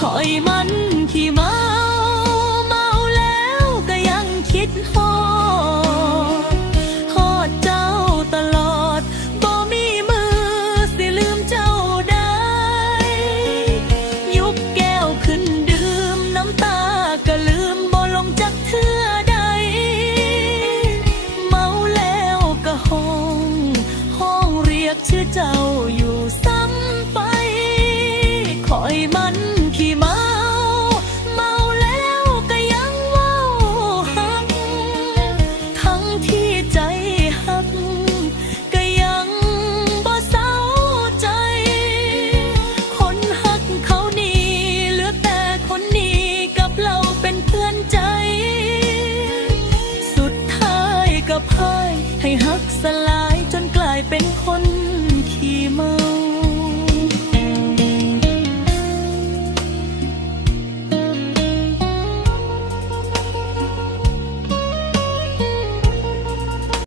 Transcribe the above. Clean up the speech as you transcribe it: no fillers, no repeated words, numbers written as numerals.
คอยมันขี้เมาเมาแล้วก็ยังคิดฮอดเจ้าตลอดบ่มีมือสิลืมเจ้าได้ยุบแก้วขึ้นดื่มน้ำตาก็ลืมบ่ลงจักเทื่อใดเมาแล้วก็ห้องเรียกชื่อเจ้าอยู่ซ้ำไปคอยมัน